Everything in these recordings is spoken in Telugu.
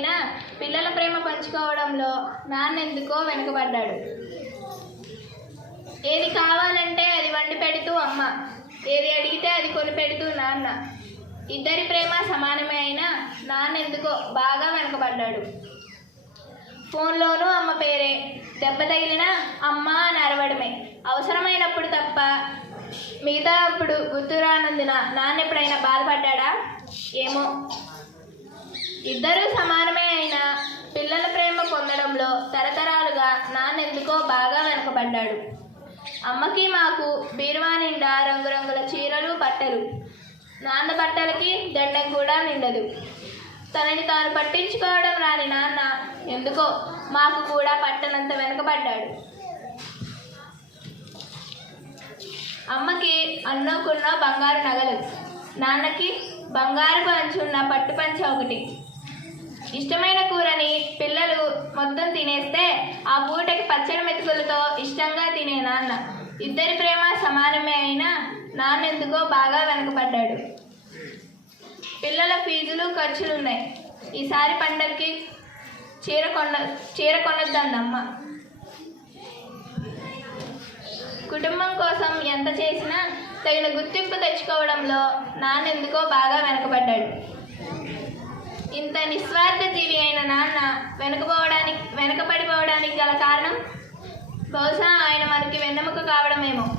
అయినా పిల్లల ప్రేమ పంచుకోవడంలో నాన్న ఎందుకో వెనుకబడ్డాడు. ఏది కావాలంటే అది వండి పెడుతూ అమ్మ ఏది అడిగితే అది కొని పెడుతూ నాన్న. ఇద్దరి ప్రేమ సమానమే అయినా నాన్న ఎందుకో బాగా వెనుకబడ్డాడు. ఫోన్లోనూ అమ్మ పేరే దెబ్బ తగిలినా అమ్మ అని అరవడమే. అవసరమైనప్పుడు తప్ప మిగతా అప్పుడు గుర్తురానందున నాన్న ఎప్పుడైనా బాధపడ్డాడా? ఏమో. ఇద్దరూ సమానమే అయినా పిల్లల ప్రేమ పొందడంలో తరతరాలుగా నాన్నెందుకో బాగా వెనకబడ్డాడు. అమ్మకి మాకు బీరువా నిండా రంగురంగుల చీరలు బట్టలు. నాన్న బట్టలకి దండం కూడా నిండదు. తనని తాను పట్టించుకోవడం రాని నాన్న ఎందుకో మాకు కూడా పట్టనంత వెనకబడ్డాడు. అమ్మకి అన్నుకున్న బంగారు నగలు. నాన్నకి బంగారు పంచున్న పట్టు పంచ ఒకటి. ఇష్టమైన కూరని పిల్లలు మొత్తం తినేస్తే ఆ పూటకి పచ్చడి మెతుకులతో ఇష్టంగా తినే నాన్న. ఇద్దరి ప్రేమ సమానమే అయినా నాన్న ఎందుకో బాగా వెనకపడ్డాడు పిల్లల ఫీజులు ఖర్చులు ఉన్నాయి ఈసారి పండగకి చీర కొన్న చీర కొనొద్దన్నమ్మ. కుటుంబం కోసం ఎంత చేసినా తగిన గుర్తింపు తెచ్చుకోవడంలో నాన్న ఎందుకో బాగా వెనక ఇంత నిస్వార్థ జీవి అయిన నాన్న వెనకపోవడానికి వెనకబడిపోవడానికి గల కారణం? బహుశా ఆయన మనకి వెన్నెముక కావడమేమో.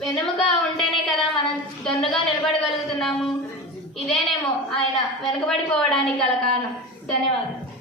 వెన్నెముక ఉంటేనే కదా మనం దొండగా నిలబడగలుగుతున్నాము. ఇదేనేమో ఆయన వెనకబడిపోవడానికి గల కారణం. ధన్యవాదాలు.